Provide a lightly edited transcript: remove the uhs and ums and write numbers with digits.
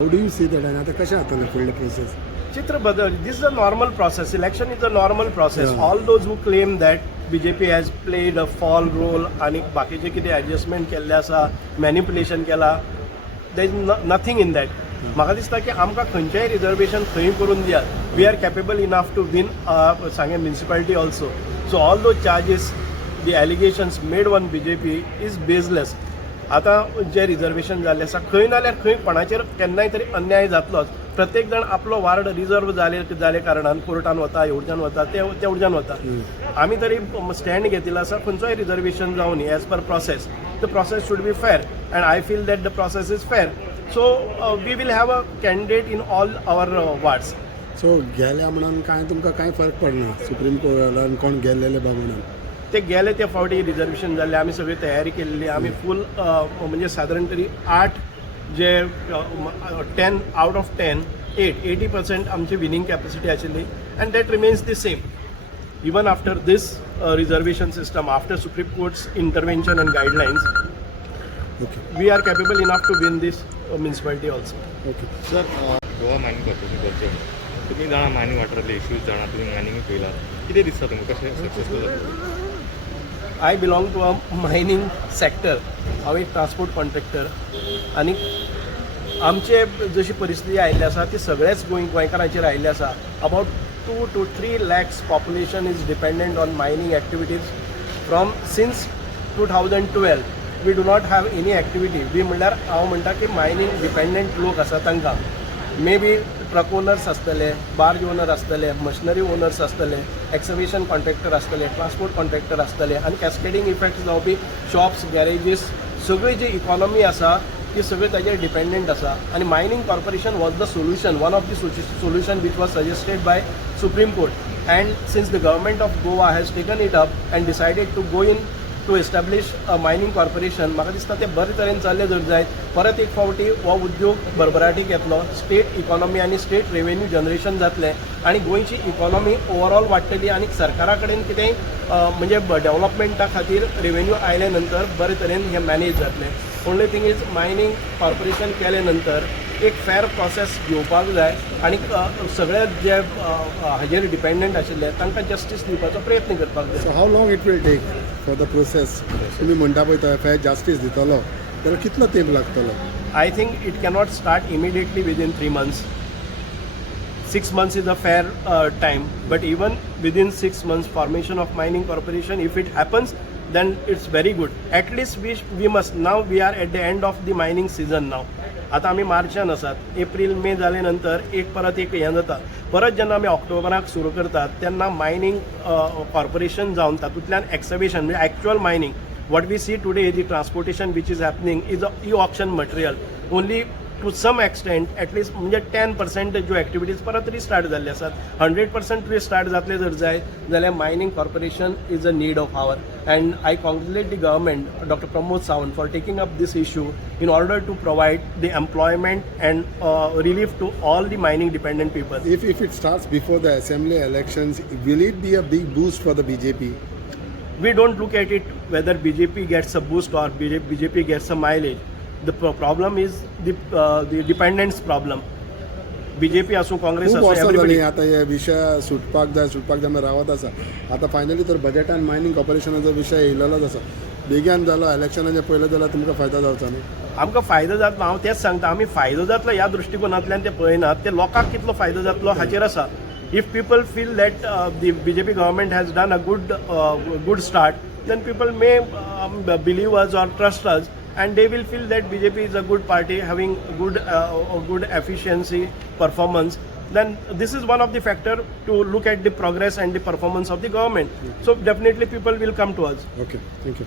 How do you see that? And आता कशा हाताळलं फुडलं प्रोसेस? चित्र बदल. This is a normal process. Election is a normal process. Yeah. All those who claim that BJP has played a fall role आणि बाकीचे किती adjustment केल्ले आसा, मॅनिपुलेशन केला, there is nothing in that. म्हाका दिसता की आमकां खंयचेंय रिजर्वेशन खंय करून दियात. We are capable enough to win सांगे municipality also. So all those charges, the allegations made on BJP is baseless. आता जे रिजर्वेशन जाल्लें आसा खंय नाल्यार खंय कोणाचेर केन्नाय तरी अन्याय जातलोच. प्रत्येक जण आपलो वार्ड रिजर्व जाले कारणान कोर्टान वता, हेवटच्यान वता, ते वटच्यान वता. आमी तरी स्टँड घेतिल्लो आसा खंयचोय रिजर्वेशन जावन as per process. The process should be fair and I feel that the process is fair. So we will have a candidate in all our wards. सो गेल्या म्हणून काय तुमकां कांय फरक पडना सुप्रीम कोर्टान कोण गेल्लेले बा म्हणून? ते गेले ते फावटी रिजर्वेशन जाल्ले आमी सगळी तयारी केल्ली. आमी फूल म्हणजे सादारण तरी 8 जे 10 आउट ऑफ 10 80% आमची विनिंग कॅपॅसिटी आशिल्ली and that remains the same even after these reservation system after Supreme Court's intervention and guidelines. Okay we are capable enough to win these municipality also. Okay sir Goa mining corporation करचे तुम्ही जाणा mining वाटरले issues जाणा तुम्ही mining पयला कितें दिसता तुमकां कशें सक्सेसफूल जाता? I belong to a mining sector. हांव एक ट्रान्सपोर्ट कॉन्ट्रॅक्टर आनी आमचे जशी परिस्थिती आयिल्ली आसा ती सगळेच गोंयकारांचेर आयिल्ली आसा. About 2 to 3 lakhs population is dependent on mining activities from since 2012. We do not have any activity. We म्हणल्यार हांव म्हणटा की मायनिंग डिपेंडंट लोक आसा तांकां मे बी ट्रक ओनर्स आसतले, बार्ज ओनर आसतले, मशिनरी ओनर्स आसतले, एक्सकवेशन कॉन्ट्रॅक्टर आसतले, ट्रान्सपोर्ट कॉन्ट्रॅक्टर आसतले आनी कॅस्केडिंग इफेक्ट जावपी शॉप्स, गॅरेजीस, सगळी जी इकॉनॉमी आसा ती सगळी ताजेर डिपेंडंट आसा. आनी mining corporation was the solution, one of the solution which was suggested by Supreme Court. And since the government of Goa has taken it up and decided to go in to establish a mining corporation. म्हाका दिसता ते बरे तरेन चल्ले जर जायत परत एक फावटी हो उद्योग भरभराटीक येतलो, स्टेट इकॉनॉमी आनी स्टेट रेवेन्यू जनरेशन जातलें आनी गोंयची इकॉनॉमी ओवरऑल वाडटली आनी सरकारा कडेन कितेंय म्हणजे डेव्हलपमेंटा खातीर रेवेन्यू आयले नंतर बरे तरेन हें मॅनेज जातलें. Only thing is mining corporation केले नंतर एक फेअर प्रोसेस घेवपाक जाय आनी सगळे जे हाजेर डिपेंडंट आशिल्ले तांकां जस्टीस दिवपाचो प्रयत्न करपाक जाय. So how long it will take for the process? तुम्ही म्हणटा पळय तो फेअर जस्टीस दितलो जाल्यार कितलो तेंप लागतलो? I think it cannot start immediately within 3 months. 6 months is a fair time, but even within 6 months formation of mining corporation, if it happens, then it's very good. At least we must, now we are at the end of the mining season now. आता आमी मार्चान आसात, एप्रील मे जाले नंतर परत एक हें जाता. परत जेन्ना आमी ऑक्टोबराक सुरू करतात तेन्ना मायनिंग कॉर्पोरेशन जावन तातूंतल्यान एक्सकवेशन म्हणजे actual mining. What we see today, the transportation which is happening is a e-auction material. Only to some extent, at least म्हणजे 10% जो ॲक्टिविटीज परत रिस्टार्ट जाल्ले आसात. 100% रिस्टार्ट जातले जर जाय जाल्यार mining corporation is a need of hour. And I congratulate the government doctor Pramod Sawant for taking up this issue in order to provide the employment and relief to all the mining dependent people. If it starts before the assembly elections, will it be a big boost for the BJP? We don't look at it whether BJP gets a boost or BJP gets a mileage. The problem is the dependence problem. BJP असो काँग्रेस खूप असो वर्सां everybody. जालीं आता हे विशय सुटपाक जाय रावत आसा. आता फायनली तर बजेटान मायनिंग कॉर्पोरेशनाचो विशय येयलोच आसा. बेगीन जालो इलेक्शनाच्या पयले जाल्यार तुमकां फायदो जावचो न्ही. आमकां फायदो जातलो हांव तेच सांगता. आमी फायदो जातलो ह्या दृश्टिकोनांतल्यान ते पळयनात, ते लोकांक कितलो फायदो जातलो हाचेर आसा. If people feel that the BJP government has done a good start, then people may believe us or trust us, and they will feel that BJP is a good party having good efficiency performance. Then this is one of the factor to look at the progress and the performance of the government. So definitely people will come to us. Okay, thank you.